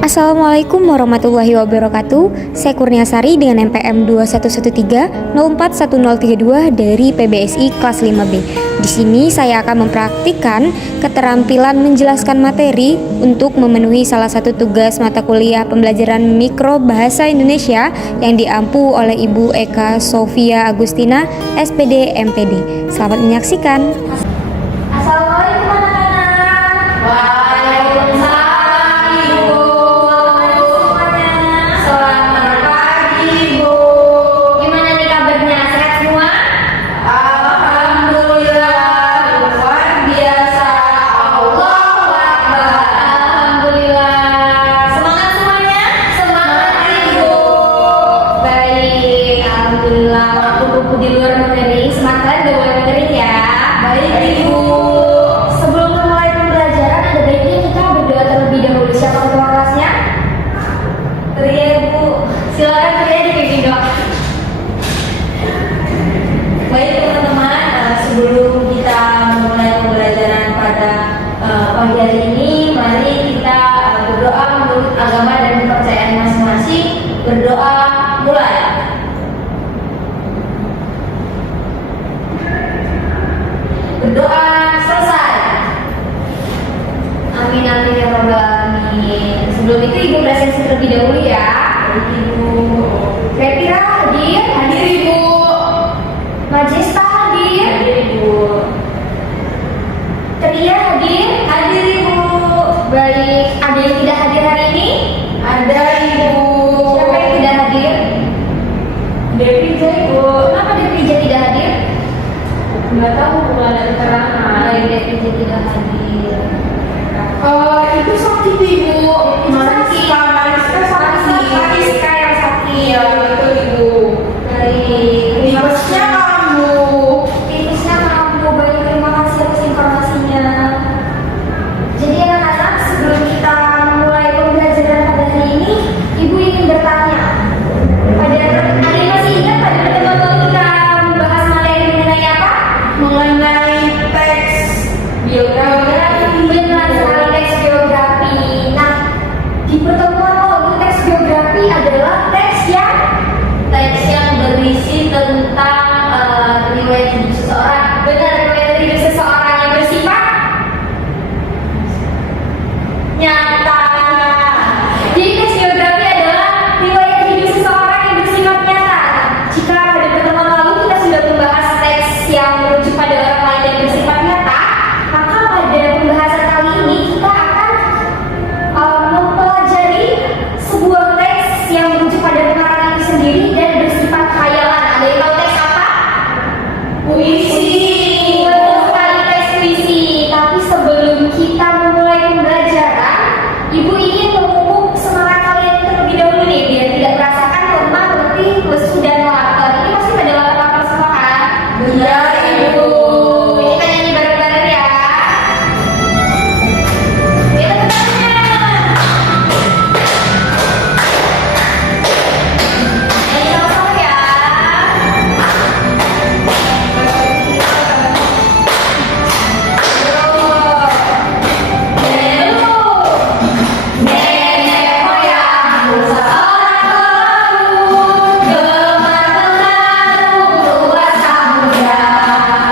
Assalamualaikum warahmatullahi wabarakatuh. Saya Kurniasari dengan NPM 2113041032 dari PBSI kelas 5B. Di sini saya akan mempraktikkan keterampilan menjelaskan materi untuk memenuhi salah satu tugas mata kuliah pembelajaran mikro bahasa Indonesia yang diampu oleh Ibu Eka Sofia Agustina, SPD MPD. Selamat menyaksikan. Assalamualaikum anak-anak. Waalaikumsalam Ibu. Semuanya. Selamat pagi Ibu. Gimana nih kabarnya? Sehat semua? Alhamdulillah luar biasa. Allahu Akbar. Alhamdulillah. Semangat semuanya? Semangat Ibu. Baik, alhamdulillah. Walaupun buku di luar materi, semangat kalian gak boleh dengerin ya. Baik Ibu. Sebelum memulai pembelajaran, ada baiknya kita berdoa terlebih dahulu. Siapa ketua kelasnya? Ria Ibu. Silakan Ria dipimpin doa. Baik teman-teman, sebelum kita memulai pembelajaran pada pagi hari ini, mari kita berdoa menurut agama dan kepercayaan masing-masing. Berdoa mulai. Berdoa selesai. Amin amin ya rabbal alamin. Sebelum itu Ibu presensi terlebih dahulu ya. Baik Ibu. Kira-kira hadir? Hadir Ibu. Majesta hadir? Hadir Ibu. Tria hadir? Hadir Ibu. Baik. Ada yang tidak hadir hari ini? Ada Ibu. Siapa yang tidak hadir? Deprija Ibu. Kenapa Deprija tidak hadir? Nggak tahu, belum ada keterangan. Baik, Deprija tidak hadir. Itu sakit Ibu. Mariska yang sakit. Iya betul Ibu. Baik. Tipesnya kamu. Tipesnya kamu. Baik, terima kasih atas informasinya. Jadi anak-anak, sebelum kita mulai pembelajaran pada hari ini, Ibu ingin bertanya. Ada yang masih ingat pada pertemuan lalu kita membahas materi mengenai apa? Mengenai teks biografi. Benar sekali, teks biografi. Nah, di pertemuan lalu teks biografi adalah teks yang berisi tentang riwayat hidup seseorang. Benar, riwayat hidup seseorang yang bersifat nyata. Jadi teks biografi adalah riwayat hidup seseorang yang bersifat nyata. Jika pada pertemuan lalu kita sudah membahas teks yang merujuk pada orang lain yang bersifat nyata, maka pada pembahasan kali ini kita akan mempelajari sebuah teks yang merujuk pada pengarang itu sendiri dan bersifat khayalan. Ada yang tahu teks apa? Puisi. Betul sekali, teks puisi. Tapi sebelum kita memulai pembelajaran, Ibu ingin memupuk semangat kalian terlebih dahulu nih, biar tidak merasakan lemah, letih, lesu, dan lapar. Ini pasti pada lapar semua kan? Benar Ibu. Kita nyanyi bareng-bareng ya. Kita teman-teman. Nyanyi sama-sama ya. Nenek moyang seorang pelaut, gemar menaruh luas samudra,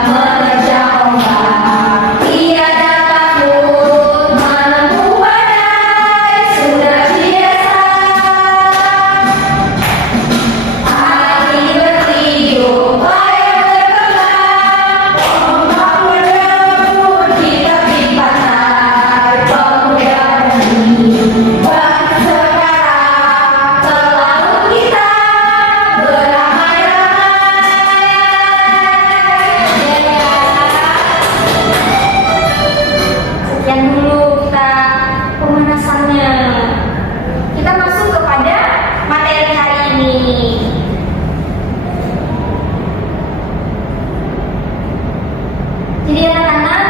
menerjang ombak, tiada takut menempuh badai, sudah biasa. Hati bertiup, layar berkembang, ombak berdebu di tepi pantai, pemuda bumi bangkit sekarang, ke laut kita beramai-ramai. Sekian dulu kita pemanasannya. Kita masuk kepada materi hari ini. Jadi anak-anak,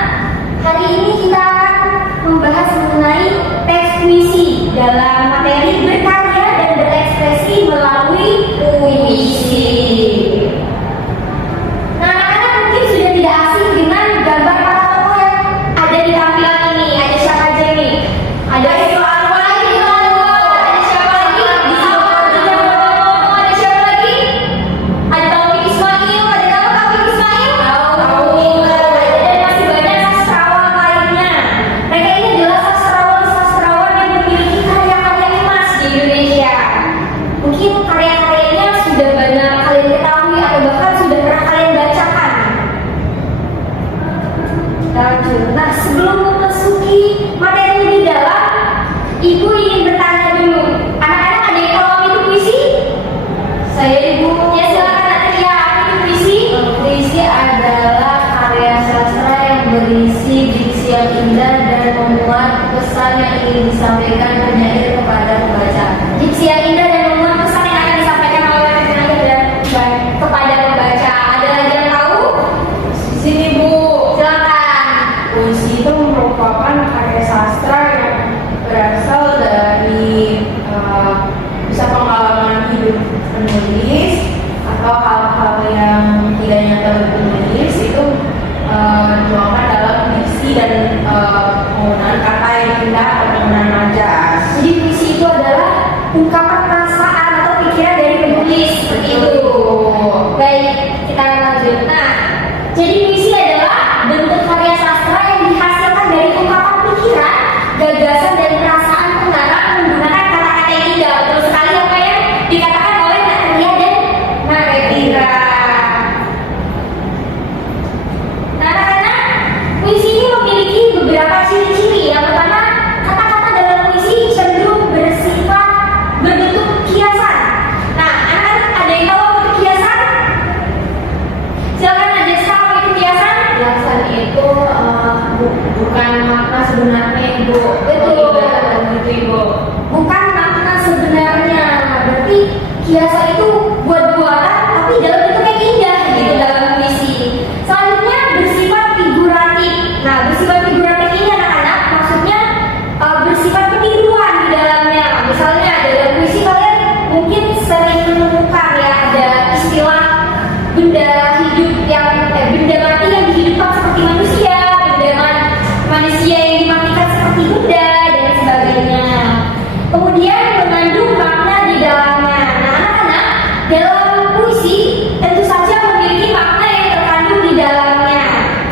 hari ini kita akan membahas mengenai teks puisi dalam materi berkarya dan berekspresi melalui puisi. Nah, anak-anak mungkin sudah tidak asing dengan gambar para tokoh yang ada di tampilan ini. Ada siapa aja nih? Ada Ibu Anwar, disampaikan penyair kepada pembaca. Diksi yang indah dan memuat pesan yang akan disampaikan oleh penyair dan kepada pembaca. Ada lagi yang tahu? Sini Bu. Silakan. Puisi itu merupakan karya sastra yang berasal dari bisa pengalaman hidup penulis atau hal-hal yang tidak nyata bagi penulis itu dituangkan dalam diksi dan penggunaan kata yang indah atau penggunaan majas. Jadi puisi itu adalah ungkapan perasaan atau pikiran dari penulis seperti itu. Baik, kita lanjut. Nah, jadi puisi adalah bentuk karya sastra yang dihasilkan dari ungkapan pikiran, gagasan dan perasaan pengarang menggunakan kata-kata yang indah. Betul sekali apa yang dikatakan oleh Natalia dan Marevira. Nah, karena puisi ini memiliki beberapa ciri-ciri. Yang pertama, kata-kata dalam puisi cenderung bersifat berbentuk kiasan. Nah, anak-anak ada yang tahu apa itu kiasan? Silakan aja tahu apa itu kiasan? Kiasan itu bukan makna sebenarnya Ibu. Betul. Gitu Ibu. Bukan makna sebenarnya. Berarti kiasan itu buat-buatan tapi dalam bentuk yang indah gitu dalam puisi. Selanjutnya bersifat figuratif. Nah, bersifat figuratif ini anak-anak maksudnya bersifat peniruan di dalamnya. Misalnya dalam puisi kalian mungkin sering menemukan ya ada istilah benda hidup yang benda mati yang dihidupkan seperti manusia, manusia yang dimatikan seperti benda dan sebagainya. Kemudian mengandung makna di dalamnya. Nah, anak-anak dalam puisi tentu saja memiliki makna yang terkandung di dalamnya.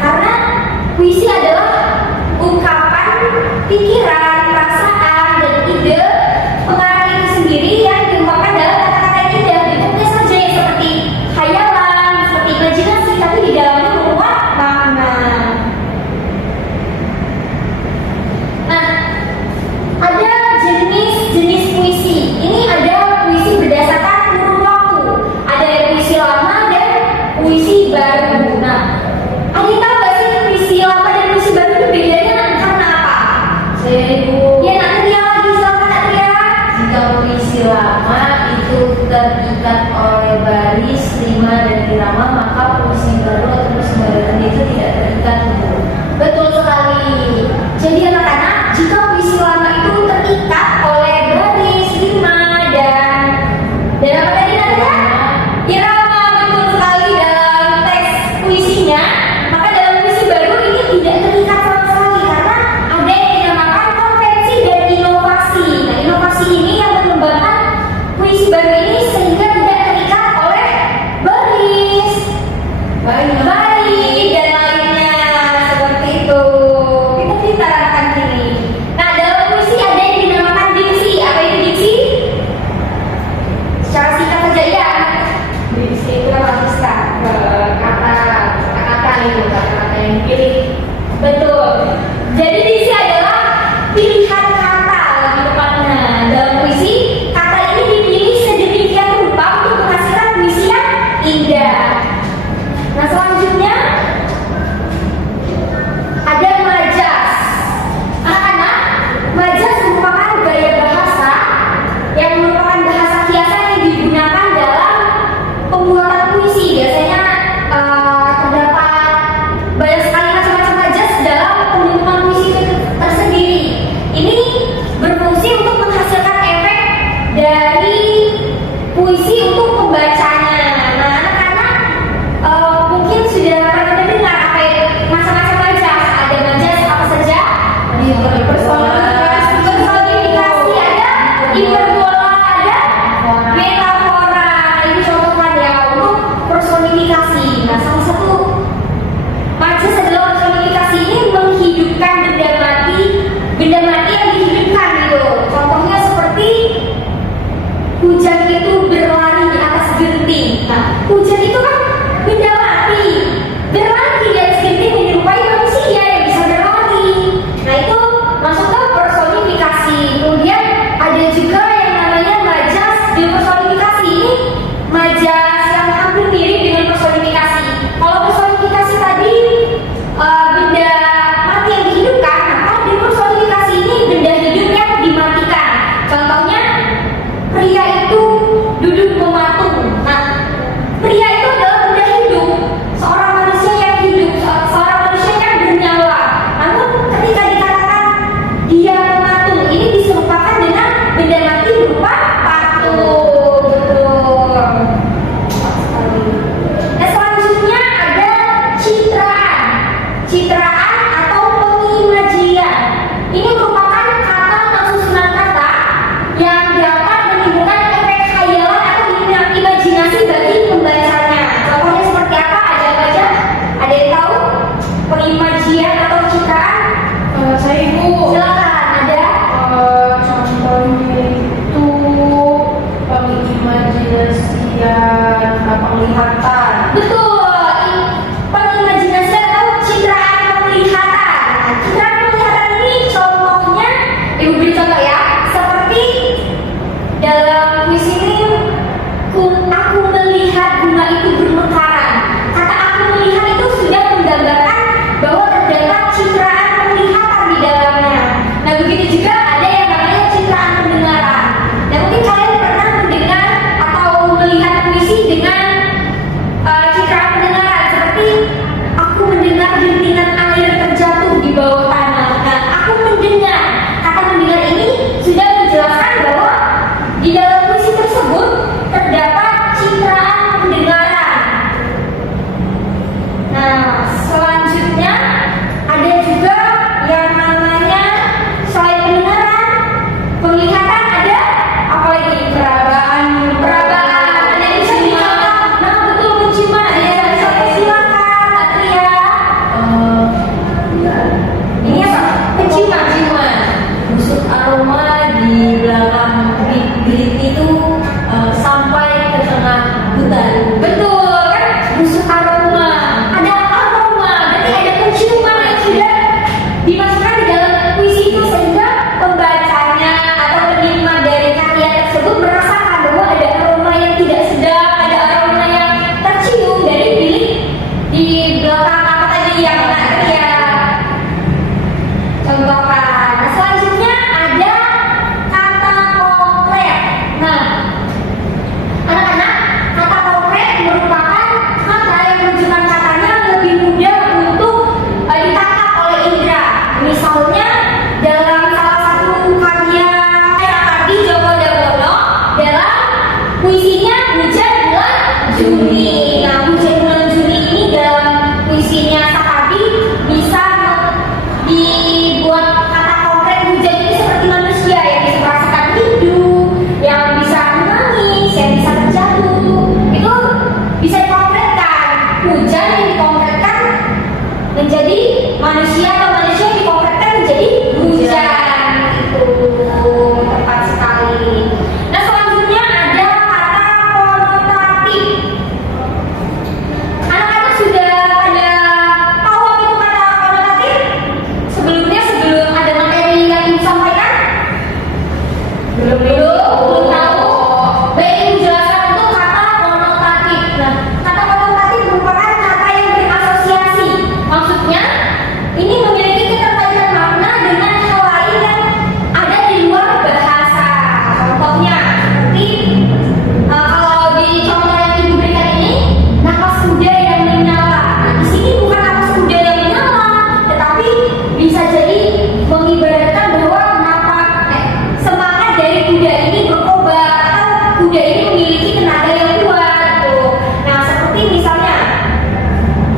Karena puisi adalah ungkapan pikiran, perasaan dan ide pengarang itu sendiri yang diungkapkan dalam kata-kata yang indah. Bentuknya saja yang seperti khayalan, seperti imajinasi, tapi di dalamnya memuat makna. Nah, ada jenis-jenis puisi. Ini ada puisi berdasarkan kurun waktu. Ada yang puisi lama dan puisi baru. Nah, ada yang tahu gak sih puisi lama dan puisi baru itu bedanya karena apa? Saya Ibu. Ya, Natria lagi, silakan Natria. Jika puisi lama itu terikat oleh baris, rima dan irama, maka puisi baru atau puisi modern itu tidak terikat Ibu. Betul sekali. Jadi anak-anak, jika puisi lama itu terikat oleh baris, rima dan apa tadi Natria? Irama, betul sekali dalam teks puisinya. Maka dalam puisi baru ini tidak terikat sama sekali karena ada yang dinamakan konvensi dan inovasi. Nah, inovasi ini yang mengembangkan puisi baru ini sehingga tidak terikat oleh baris, baik dan lainnya seperti itu. Kita cerita akan ini. Nah, dalam puisi ada yang dinamakan diksi. Apa itu diksi? Secara singkat saja ya. Diksi itu menghabiskan kata-kata Ibu, kata-kata yang dipilih. Betul. Jadi diksi adalah pilihan kata lebih tepatnya. Dalam puisi, kata ini dipilih sedemikian rupa untuk menghasilkan puisi yang indah. Nah, selanjutnya ada majas. Anak-anak, majas merupakan gaya bahasa yang merupakan bahasa kiasan yang digunakan dalam pembuatan puisi. Biasanya terdapat banyak sekali macam-macam majas dalam pembentukan puisi itu tersendiri. Ini berfungsi untuk menghasilkan efek dari puisi untuk pembacanya. Nah, anak-anak mungkin sudah pernah mendengar apa itu macam-macam majas. Ada majas apa saja? Personifikasi ada, hiperbola ada, metafora. Nah, ini contohkan ya untuk personifikasi. Nah, salah satu majas adalah personifikasi ini menghidupkan benda mati yang dihidupkan gitu. Contohnya seperti hujan itu berlari di atas genting. Nah, hujan itu kan benda mati, berlari di atas genting menyerupai manusia yang bisa berlari. Nah, itu masuk ke personifikasi. Kemudian ada juga yang namanya majas depersonifikasi. Ini majas yang hampir mirip dengan personifikasi. Kalau personifikasi tadi benda mati yang dihidupkan, maka depersonifikasi ini benda hidup yang di belakang bibit itu sampai ke tengah hutan. Betul kan? Busuk aroma. Ada aroma, berarti ada penciuman yang sudah dimasukkan di dalam puisi itu sehingga pembacanya atau penikmat dari karya tersebut merasakan bahwa ada aroma yang tidak sedap, ada aroma yang tercium dari bilik di belakang apa tadi yang karya. Contohkan. Nah, selanjutnya ada kata konkret. Nah, anak-anak, kata konkret merupakan kata yang menunjukkan katanya lebih mudah untuk ditangkap oleh indera. Misalnya dalam salah satu karya Sakadi Djoko Damono dalam puisinya Hujan Bulan Juni. Nah, Hujan Bulan Juni ini dalam puisinya Sakadi bisa dibuat kata konkret. Hujan ini seperti manusia yang bisa merasakan hidup, yang bisa menangis, yang bisa terjatuh. Itu bisa dikonkretkan. Hujan yang dikonkretkan menjadi manusia atau manusia yang dikonkretkan menjadi hujan. Itu tepat sekali. Nah, selanjutnya ada kata konotatif. Anak-anak sudah pada tahu apa itu kata konotatif? Sebelumnya, sebelum ada materi yang disampaikan? Belum tahu. Baik, Ibu jelaskan untuk kata konotatif. Nah, kata konotatif merupakan kata yang berasosiasi. Maksudnya, ini memiliki keterkaitan makna dengan hal lain yang ada di luar bahasa. Contohnya, seperti kalau di contoh yang Ibu berikan ini, napas kuda yang menyala. Nah, di sini bukan napas kuda yang menyala, tetapi bisa jadi mengibaratkan bahwa semangat dari kuda ini berkobar atau kuda ini memiliki tenaga yang kuat. Tuh. Nah, seperti misalnya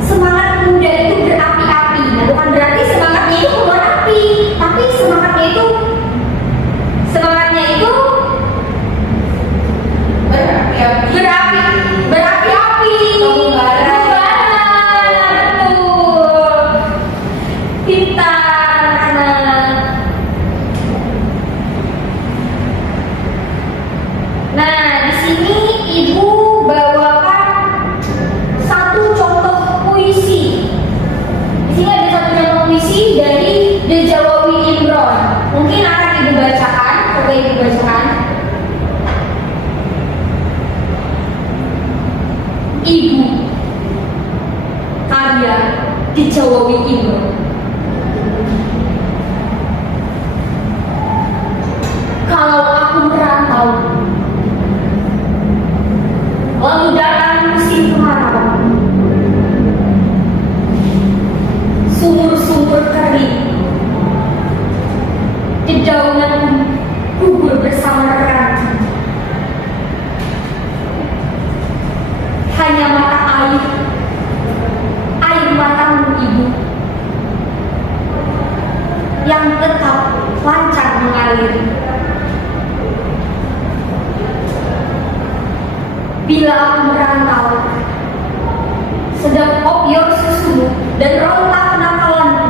semangat kuda itu berapi-api. Nah, bukan berarti semangatnya itu keluar api, tapi semangatnya itu berapi-api. Pembubaran. Betul. Pintar anak. Nah, di sini Ibu bawakan satu contoh puisi. Di sini ada satu contoh puisi dari Dejawawi Imron. Mungkin akan Ibu bacakan, coba Ibu bacakan. Ibu, karya Dejawawi Imron. Kalau aku merantau, lalu datang musim kemarau, sumur-sumur kering, dedaunan gugur bersama ranting. Hanya mata air matamu Ibu, yang tetap lancar mengalir. Bila aku merantau, sedang obyok susumu dan rontak kenakalanku.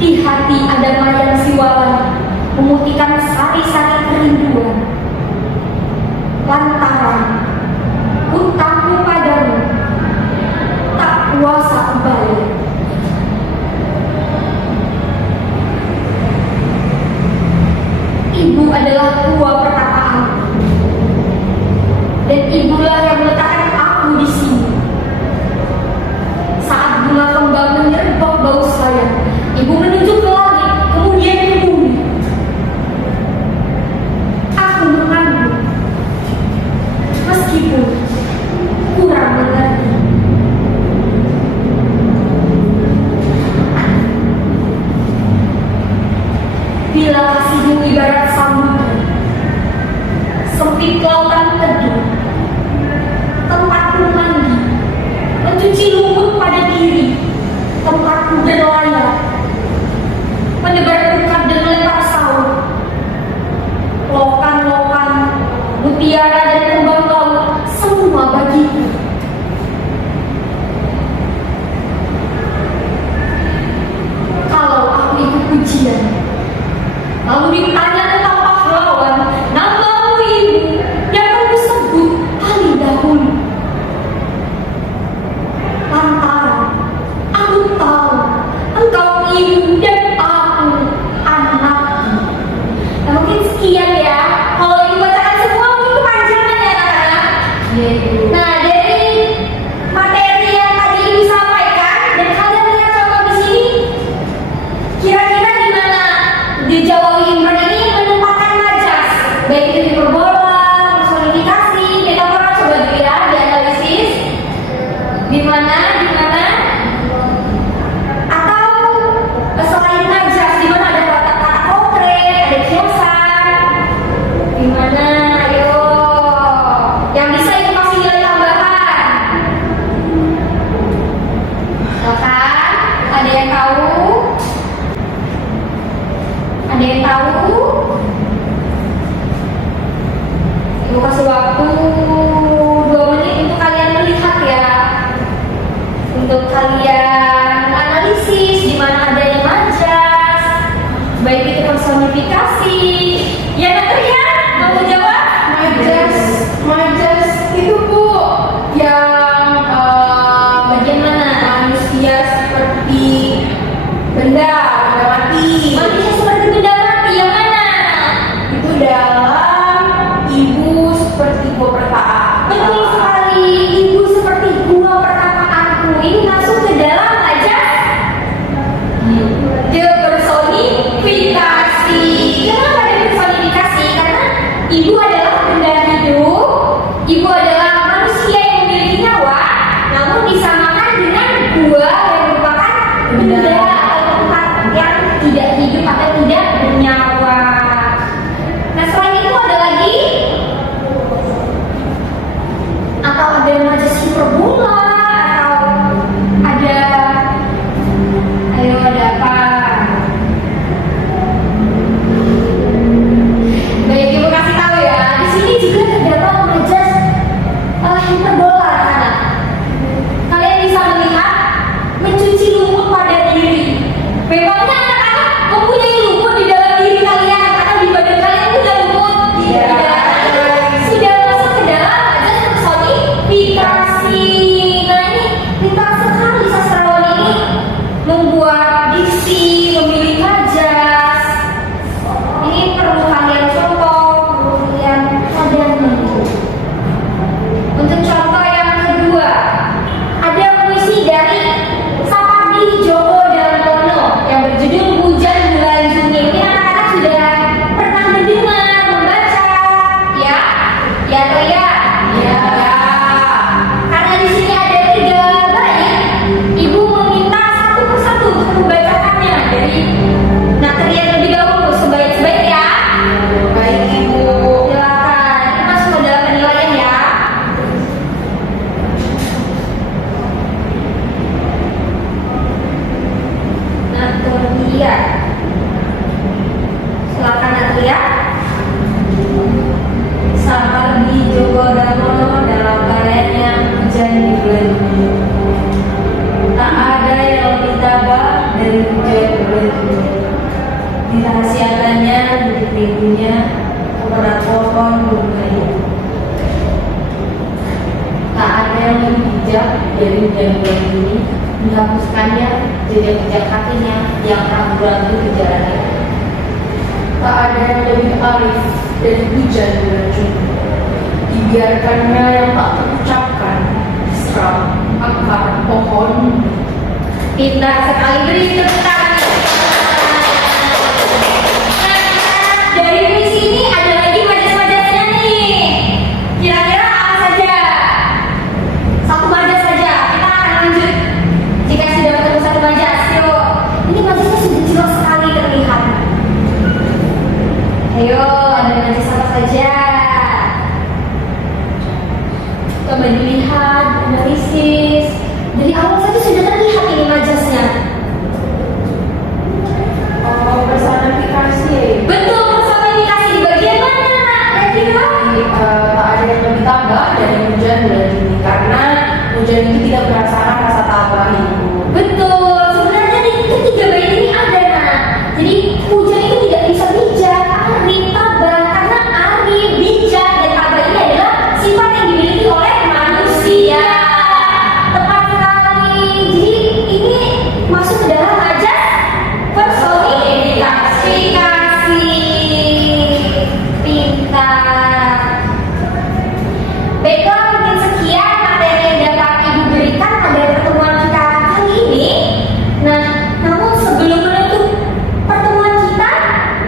Di hati ada mayang siwalan memutihkan sari-sari kerinduan. Lantaran hutangku padamu tak kuasa kembali. Ibu adalah tua pertapaan, dan ibulah yang meletakkan aku di sini. Saat bunga kembang menyerbak bau sayang, Ibu menunjuk ke langit, kemudian ke bumi. Aku mengandung, meskipun kurang mengerti. Bila kasihmu ibarat samudra, sempit lautan teduh, tempatku mandi, mencuci lumut pada diri, tempatku berlayar, menebar bukat dan melempar saur, lokan-lokan, mutiara dan kembang laut, semua bagiku. Kalau aku ikut ujian, Lalu ditanya tentang pahlawan, namamu ibu yang kamu sebut paling dahulu. Lantaran aku tahu engkau ibu dan aku anakmu. Nah, mungkin sekian ya. Kalau ibu bacakan semua mungkin kepanjangan ya anak-anak. Iya, Ibu. Nah, dari materi yang tadi ibu sampaikan dan kalian lihat contoh di sini, kira-kira di mana di Jawa Imron ini menempatkan majas, baik itu hiperbola, personifikasi, metafora, coba dilihat, dianalisis. Di mana? Atau selain majas, di mana ada kata-kata konkret, ada kiasan. Di mana? Ayo, yang bisa itu kasih nilai tambahan. Silakan. Ada yang tahu? Ada yang tahu? Ibu kasih waktu 2 menit untuk kalian melihat ya. Untuk kalian analisis di mana adanya majas, baik itu personifikasi. Ya, Natria, mau jawab? Majas itu Bu yang Bagian mana? manusia seperti benda mati. Manusia seperti benda mati yang mana? Itu dalam ibu seperti gua pertama. Betul sekali, ibu seperti gua perkataanku. Ini masuk ke dalam majas personifikasi. Kenapa ada personifikasi? Karena ibu adalah benda hidup, ibu adalah manusia yang memiliki nyawa, namun disamakan dengan gua yang merupakan benda atau tempat yang tidak hidup atau tidak bernyawa. Nah, selain itu ada lagi, atau ada majas hiperbola, atau ada, ayo ada apa? Baik, ibu kasih tahu ya. Di sini juga terdapat majas hiperbola, anak-anak. Kalian bisa melihat mencuci lumut pada diri. Memangnya anak-anak mempunyai lumut di dalam diri kalian atau di badan kalian punya lumut? Tidak. Sudah masuk ke dalam majas personifikasi. Nah, ini pintar sekali sastrawan ini membuat diksi, memilih majas. Ini perlu kalian contoh, perlu kalian sadari. Untuk contoh yang kedua, ada puisi dari Sapardi Djoko Damono yang berjudul Hujan Bulan Juni. Ini anak-anak sudah pernah mendengar, membaca, ya? Ya atau ya? Ya. Karena di sini ada 3 bait, ibu meminta satu persatu untuk membacakannya dari Natria lebih dahulu sebaik-baik ya. Baik Ibu. Silakan, ini masuk ke dalam penilaian ya. Natria, silakan Natria. Sapardi Djoko Damono dalam karyanya Hujan di Bulan Juni. Tak ada yang lebih tabah dari hujan di bulan Juni. Dirahasiakannya di pintunya kepada pohon bunga. Tak ada yang lebih bijak dari hujan bulan Juni, menghapuskannya jejak-jejak kakinya yang ragu-ragu di jalannya. Tak ada yang lebih arif dari hujan bulan Juni. Dibiarkannya yang tak terucapkan diserap akar pohon. Pintar sekali, beri tepuk tangan. Nah, dari puisi ini ada lagi majas-majasnya nih. Kira-kira apa saja? Satu majas saja. Kita akan lanjut. Jika sudah ketemu satu majas, yuk. Ini majasnya sudah jelas sekali terlihat. Ayo, ada majas apa saja? Coba dilihat, analisis. Dari awal saja sudah terlihat ini majasnya.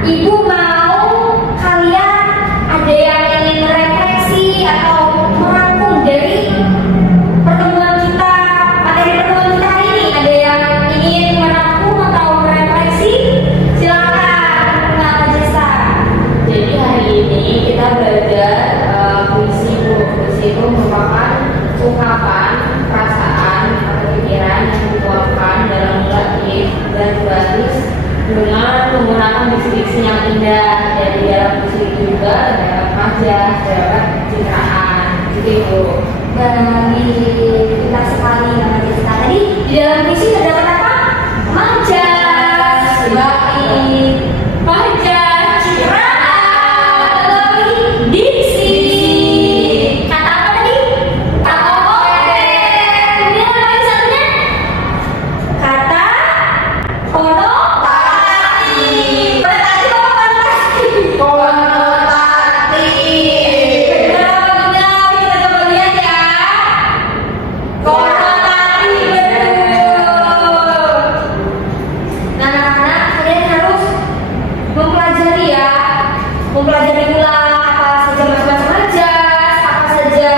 Ibu mau kalian ada yang ingin merefleksi atau merangkum dari pertemuan kita, materi pertemuan kita hari ini. Ada yang ingin merangkum atau merefleksi? Silakan, Kak Majesta. Jadi hari ini kita belajar puisi Bu. Puisi itu merupakan ungkapan, perasaan, atau pikiran yang dituangkan dalam batik dan baris dengan menggunakan diksi-diksi yang indah. Jadi dalam puisi itu juga terdapat majas, terdapat citraan, gitu Bu. Baik, pintar sekali Kak Majesta. Tadi di dalam puisi terdapat apa? Majas. Baik. Majas, citraan, lagi diksi. Kata apa tadi? Kata konten. Kemudian apa yang satunya? Kata konotasi. Konotasi apa konotasi? Konotasi. Benar apa tidak? Kita coba lihat ya. Konotasi betul. Nah, anak-anak kalian harus mempelajari ya, mempelajari ulang apa saja macam-macam majas, apa saja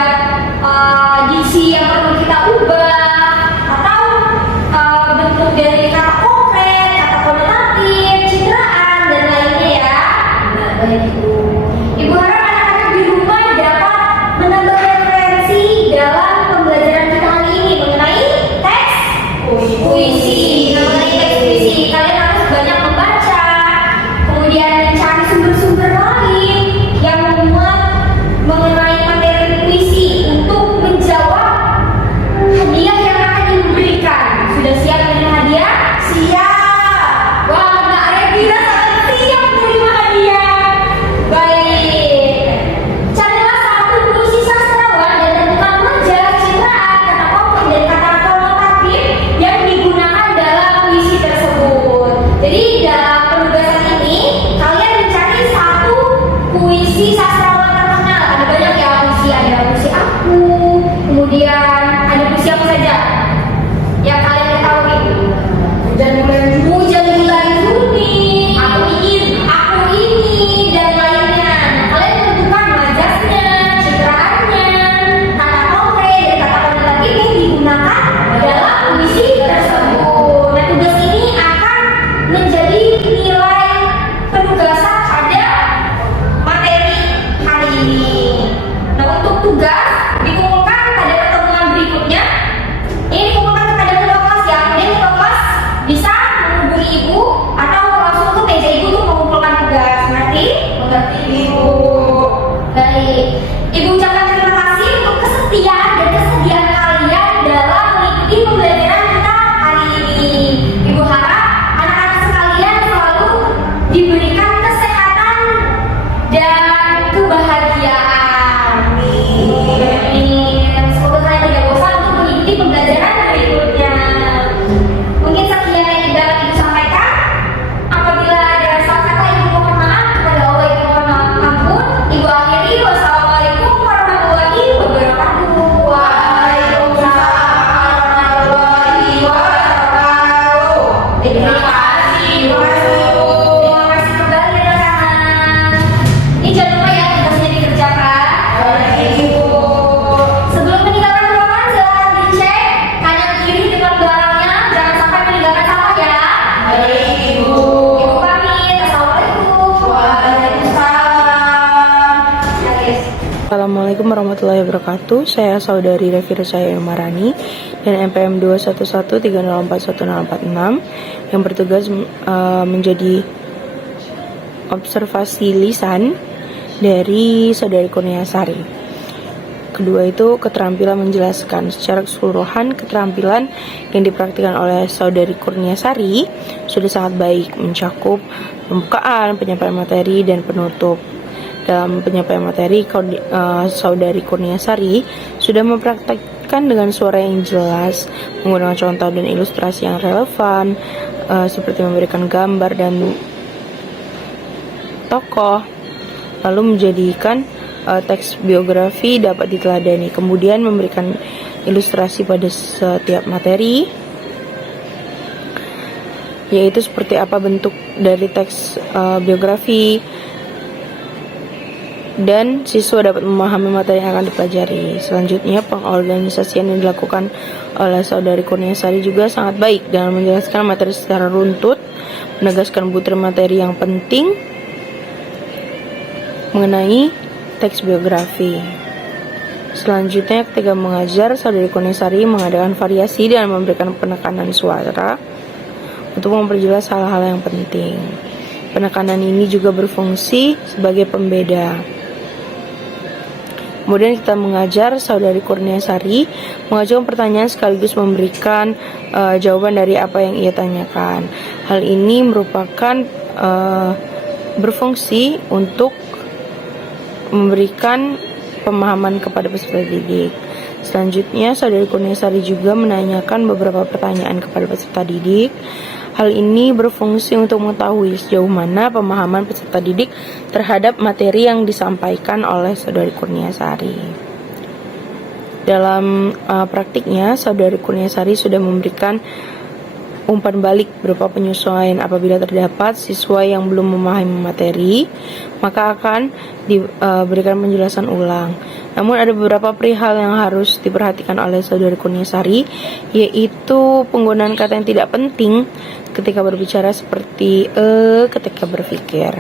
diksi yang perlu kita ubah, atau bentuk dari kata konkret, kata konotatif, citraan dan lainnya ya. Nah, baik Ibu. Ibu harap anak-anak di rumah dapat menambah referensi dalam pembelajaran kita hari ini mengenai teks puisi. Mengenai teks puisi, kalian harus banyak membaca, kemudian mencari sumber-sumber lain yang memuat mengenai materi puisi untuk menjawab hadiah yang akan diberikan. Sudah siap menerima hadiah? Siap. Wah, Kak Revina sangat siap menerima hadiah. Baik. Carilah satu puisi sastrawan dan tentukan majas, citraan, kata konkret dan kata konotatif yang digunakan dalam puisi tersebut. Jadi dalam penugasan ini kalian mencari satu puisi sastrawan terkenal. Ada banyak ya puisi, ada puisi aku, kemudian ada puisi apa saja yang kalian ketahui? Hujan bulan Juni, aku ini dan lainnya. Nah, kalian tentukan majasnya, citraannya, kata konkret dan kata konotatif yang digunakan dalam puisi tersebut. Nah, tugas ini akan menjadi nilai penugasan pada materi hari ini. Nah, untuk tugas dikumpulkan pada pertemuan berikutnya. Ini dikumpulkan kepada ketua kelas ya. Kemudian ketua kelas bisa menghubungi ibu atau langsung ke meja ibu untuk mengumpulkan tugas. Mengerti? Mengerti ibu. Baik. Ibu ucapkan terima kasih untuk kesetiaan dan kesediaan kalian dalam mengikuti pembelajaran kita hari ini. Ibu harap anak-anak sekalian selalu diberikan kesehatan dan kebahagiaan. Amin. Semoga kalian tidak bosan untuk mengikuti pembelajaran berikutnya. Mungkin sekian yang dapat Ibu sampaikan. Apabila ada salah kata Ibu mohon maaf, kepada Allah Ibu mohon ampun. Ibu akhiri, wassalamualaikum warahmatullahi wabarakatuh. Waalaikumsalam warahmatullahi wabarakatuh. Terima kasih Bu. Terima kasih kembali rekan-rekan. Ini jangan lupa ya tugasnya dikerjakan. Ibu. Sebelum meninggalkan ruangan silakan dicek kanan kiri depan belakangnya, jangan sampai meninggalkan sampah ya. Ibu. Ibu pamit. Assalamualaikum. Waalaikumsalam. Ya guys. Assalamualaikum warahmatullahi wabarakatuh. Saya saudari Revira Saya Marani dan MPM 211304146 yang bertugas menjadi observasi lisan dari saudari Kurniasari. Kedua itu keterampilan menjelaskan. Secara keseluruhan keterampilan yang dipraktikkan oleh saudari Kurniasari sudah sangat baik, mencakup pembukaan, penyampaian materi, dan penutup. Dalam penyampaian materi, saudari Kurniasari sudah mempraktikkan dengan suara yang jelas, menggunakan contoh dan ilustrasi yang relevan, seperti memberikan gambar dan tokoh, lalu menjadikan teks biografi dapat diteladani, kemudian memberikan ilustrasi pada setiap materi yaitu seperti apa bentuk dari teks biografi, dan siswa dapat memahami materi yang akan dipelajari. Selanjutnya, pengorganisasian yang dilakukan oleh Saudari Kurniasari juga sangat baik dalam menjelaskan materi secara runtut, menegaskan butir materi yang penting mengenai teks biografi. Selanjutnya, ketika mengajar, Saudari Kurniasari mengadakan variasi dan memberikan penekanan suara untuk memperjelas hal-hal yang penting. Penekanan ini juga berfungsi sebagai pembeda. Kemudian kita mengajar, Saudari Kurniasari mengajukan pertanyaan sekaligus memberikan jawaban dari apa yang ia tanyakan. Hal ini merupakan berfungsi untuk memberikan pemahaman kepada peserta didik. Selanjutnya, Saudari Kurniasari juga menanyakan beberapa pertanyaan kepada peserta didik. Hal ini berfungsi untuk mengetahui sejauh mana pemahaman peserta didik terhadap materi yang disampaikan oleh Saudari Kurniasari. Dalam praktiknya, Saudari Kurniasari sudah memberikan umpan balik berupa penyesuaian apabila terdapat siswa yang belum memahami materi, maka akan diberikan penjelasan ulang. Namun ada beberapa perihal yang harus diperhatikan oleh Saudari Kurniasari, yaitu penggunaan kata yang tidak penting ketika berbicara seperti ketika berpikir.